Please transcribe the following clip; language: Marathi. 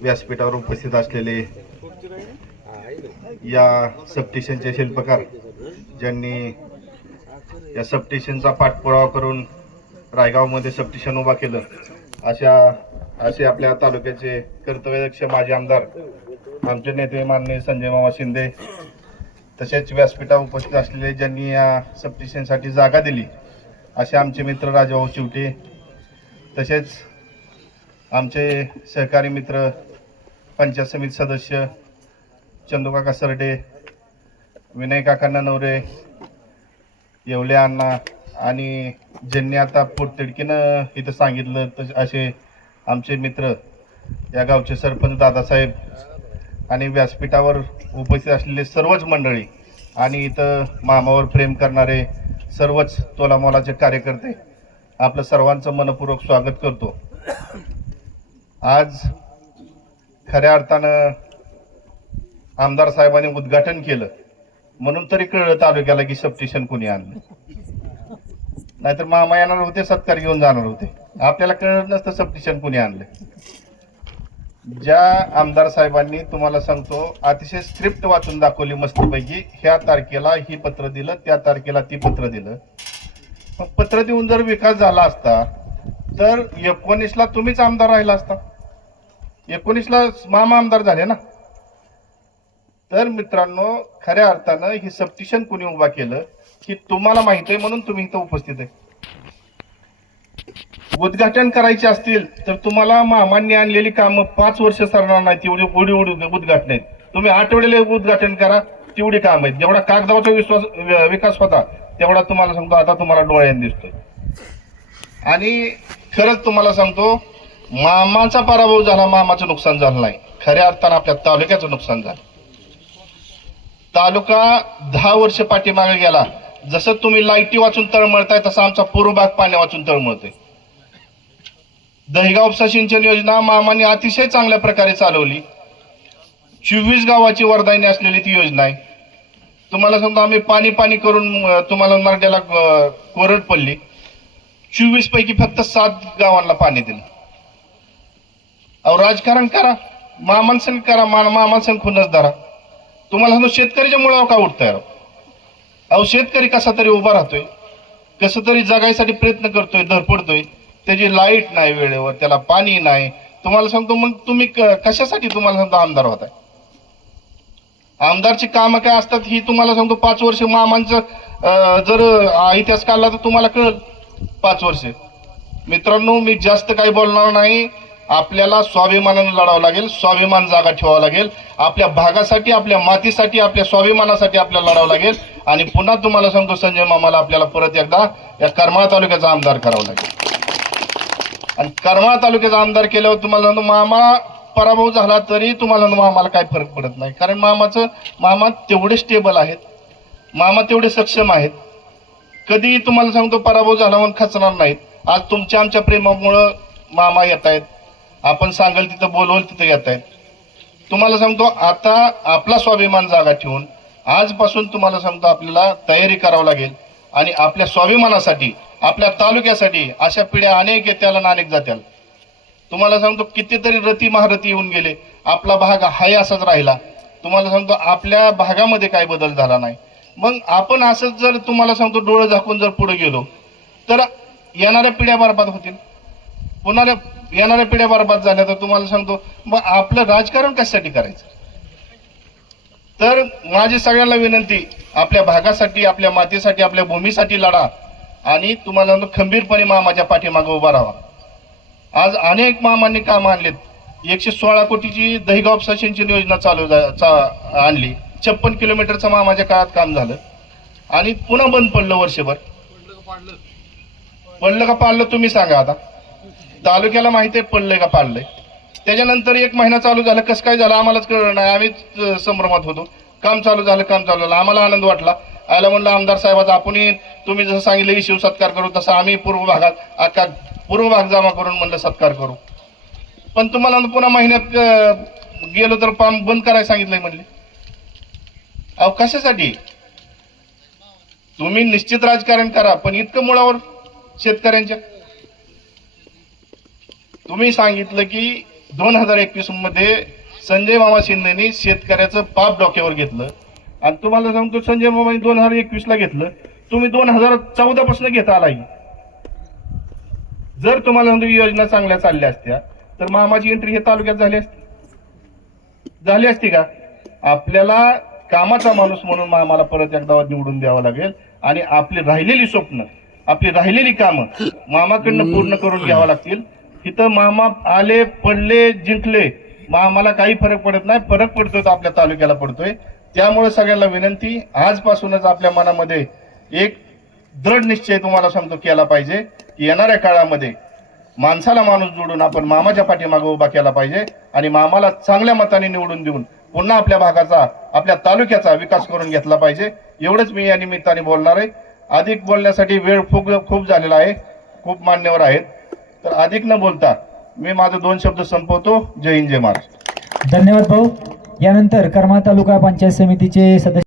व्यासपीठावर उपस्थित असलेले या सबस्टेशनचे शिल्पकार ज्यांनी या सबस्टेशनचा पाठपुरावा करून रायगावमध्ये सबस्टेशन उभा केलं असे आपल्या तालुक्याचे कर्तव्यदक्ष माजी आमदार आमचे नेते माननीय संजय मामा शिंदे, तसेच व्यासपीठावर उपस्थित असलेले ज्यांनी या सबस्टेशनसाठी जागा दिली असे आमचे मित्र राजाभाऊ चिवटे, तसेच आमचे सहकारी मित्र पंचायत समिती सदस्य चंदूकाका सरडे, विनय काका नवरे, येवले अण्णा आणि ज्यांनी आता पोटतिडकीनं इथं सांगितलं तर असे आमचे मित्र या गावचे सरपंच दादासाहेब आणि व्यासपीठावर उपस्थित असलेले सर्वच मंडळी आणि इथं मामावर प्रेम करणारे सर्वच तोलामोलाचे कार्यकर्ते, आपलं सर्वांचं मनपूर्वक स्वागत करतो। आज खऱ्या अर्थानं आमदार साहेबांनी उद्घाटन केलं म्हणून तरी कळलं तालुक्याला की सबस्टेशन कोणी आणलं, नाहीतर मामा येणार होते, सत्कार घेऊन जाणार होते, आपल्याला कळलं नसतं सबस्टेशन कोणी आणलं। ज्या आमदार साहेबांनी तुम्हाला सांगतो अतिशय स्क्रिप्ट वाचून दाखवली मस्तपैकी, ह्या तारखेला ही पत्र दिलं, त्या तारखेला ती पत्र दिलं। मग पत्र देऊन जर विकास झाला असता तर 19ला तुम्हीच आमदार राहिला असता, 19ला मामा आमदार झाले ना। तर मित्रांनो, खऱ्या अर्थानं ही सबस्टेशन कोणी उभा केलं की तुम्हाला माहिती आहे म्हणून तुम्ही इथं उपस्थित आहे। उद्घाटन करायचे असतील तर तुम्हाला मामांनी आणलेली कामं 5 वर्ष सरणार नाही, तेवढी उडी उद्घाटन आहेत। तुम्ही आठवड्याला उद्घाटन करा, तेवढी काम आहेत। जेवढा कागदावरचा विकास होता तेवढा तुम्हाला सांगतो आता तुम्हाला डोळ्याने दिसतोय। आणि खरंच तुम्हाला सांगतो, मामाचा पराभव झाला, मामाचं नुकसान झालं नाही, खऱ्या अर्थानं आपल्या तालुक्याचं नुकसान झालं। तालुका 10 वर्ष पाठीमागे गेला। जसं तुम्ही लाईटी वाचून तळमळताय तसं आमचा पूर्व भाग पाण्या वाचून तळमळतोय। दहिगाव उपसा सिंचन योजना मामाने अतिशय चांगल्या प्रकारे चालवली। 24 गावाची वरदायनी असलेली ती योजना आहे। तुम्हाला सांगतो, आम्ही पाणी पाणी करून तुम्हाला नरड्याला कोरड पडली। 24 पैकी फक्त 7 गावांना पाणी दिलं। अहो, राजकारण करा, मामांसंग करा, मामांसंग खुन्नस धरा। तुम्हाला सांगतो, शेतकऱ्याच्या मुळावर का उठताय? अहो, शेतकरी कसा तरी उभा राहतोय, कसं तरी जगायसाठी प्रयत्न करतोय, धडपडतोय, त्याची लाईट नाही वेळेवर, त्याला पाणी नाही। तुम्हाला सांगतो, मग तुम्ही कशासाठी तुम्हाला सांगतो आमदार होताय? आमदारची कामं काय असतात ही तुम्हाला सांगतो 5 वर्ष मामांचं जर इतिहास काढला तर तुम्हाला कळेल। 5 वर्ष मित्रांनो, मी जास्त काही बोलणार नाही। आपल्याला स्वाभिमानाने लढावं लागेल, स्वाभिमान जागा ठेवावं लागेल, आपल्या भागासाठी, आपल्या मातीसाठी, आपल्या स्वाभिमानासाठी आपल्याला लढावं लागेल। आणि पुन्हा तुम्हाला सांगतो, संजय मामाला आपल्याला परत एकदा या करमाळा तालुक्याचा आमदार करावं लागेल। आणि करमाळा तालुक्याचा आमदार केल्यावर तुम्हाला सांगतो, मामा पराभव झाला तरी तुम्हाला मामाला काय फरक पडत नाही, कारण मामा तेवढे स्टेबल आहेत, मामा तेवढे सक्षम आहेत, कधी तुम्हाला सांगतो पराभव झाला म्हणून खचणार नाहीत। आज तुमच्या आमच्या प्रेमामुळं मामा येत आहेत, आपण सांगाल तिथं बोलवल तिथं येत आहेत। तुम्हाला सांगतो, आता आपला स्वाभिमान जागा ठेवून आजपासून तुम्हाला सांगतो आपल्याला तयारी करावं लागेल। आणि आपल्या स्वाभिमानासाठी, आपल्या तालुक्यासाठी अशा पिढ्या अनेक येत्याल आणि अनेक जात्याल। तुम्हाला सांगतो, कितीतरी रती महारथी येऊन गेले, आपला भाग हाय असाच राहिला। तुम्हाला सांगतो, आपल्या भागामध्ये काय बदल झाला नाही। मग आपण असंच जर तुम्हाला सांगतो डोळे झाकून जर पुढे गेलो तर येणाऱ्या पिढ्या बरबाद होतील, पुन्हा येणाऱ्या पिढ्या बरबाद झाल्या तर तुम्हाला सांगतो मग आपलं राजकारण कशासाठी करायचं? तर माझी सगळ्यांना विनंती, आपल्या भागासाठी, आपल्या मातीसाठी, आपल्या भूमीसाठी लढा आणि तुम्हाला सांगतो खंबीरपणे मामाच्या पाठीमागे उभा राहा। आज अनेक मामांनी कामं आणलीत। 116 कोटीची दहिगाव उपसा सिंचन योजना आणली। 56 किलोमीटरचं मामाच्या काळात काम झालं आणि पुन्हा बंद पडलं वर्षभर। पडलं का पाडलं तुम्ही सांगा? आता तालुक्याला माहिती आहे पडलंय का पाडलंय। त्याच्यानंतर 1 महिना चालू झालं, कसं काय झालं आम्हालाच कळलं नाही, आम्हीच संभ्रमात होतो। काम चालू झालं, आम्हाला आनंद वाटला। आयला म्हणलं आमदार साहेबाचा आपण तुम्ही जसं सांगितलं की शिवसत्कार करू, तसं आम्ही पूर्व भागात अख्खा पूर्व भाग जमा करून म्हणलं सत्कार करू। पण तुम्हाला पुन्हा महिन्यात गेलो तर काम बंद करायला सांगितलंय म्हणले। अहो, कशासाठी? तुम्ही निश्चित राजकारण करा, पण इतकं मुळावर शेतकऱ्यांच्या तुम्ही सांगितलं की 2021 मध्ये संजय मामा शिंदेनी शेतकऱ्याचं पाप डोक्यावर घेतलं आणि तुम्हाला सांगतो संजय मामाने 2021 ला घेतलं, तुम्ही 2014 पासून घेता आलाय. जर तुम्हाला सांगतो योजना चांगल्या चालल्या असत्या तर मामाची एंट्री हे तालुक्यात झाली असती का? आपल्याला कामाचा माणूस म्हणून मामाला परत एकदा निवडून द्यावं लागेल आणि आपली राहिलेली स्वप्न, आपली राहिलेली कामं मामाकडनं पूर्ण करून घ्यावं लागतील. इथं मामा आले, पडले, जिंकले, मामाला काही फरक पडत नाही. फरक पडतोय तो आपल्या तालुक्याला पडतोय. त्यामुळे सगळ्यांना विनंती, आजपासूनच आपल्या मनामध्ये एक दृढ निश्चय तुम्हाला सांगतो केला पाहिजे की येणाऱ्या काळामध्ये माणसाला माणूस जोडून आपण मामाच्या पाठीमागे उभा केला पाहिजे आणि मामाला चांगल्या मताने निवडून देऊन पुन्हा आपल्या भागाचा, आपल्या तालुक्याचा विकास करून घेतला पाहिजे. एवढंच मी या निमित्ताने बोलणार आहे. अधिक बोलण्यासाठी वेळ खूप झालेला आहे, खूप मान्यवर आहेत, तर अधिक न बोलता मी माझं 2 शब्द संपवतो. जय हिंद, जय महाराष्ट्र. धन्यवाद भाऊ. यानंतर करमाळा तालुका पंचायत समितीचे सदस्य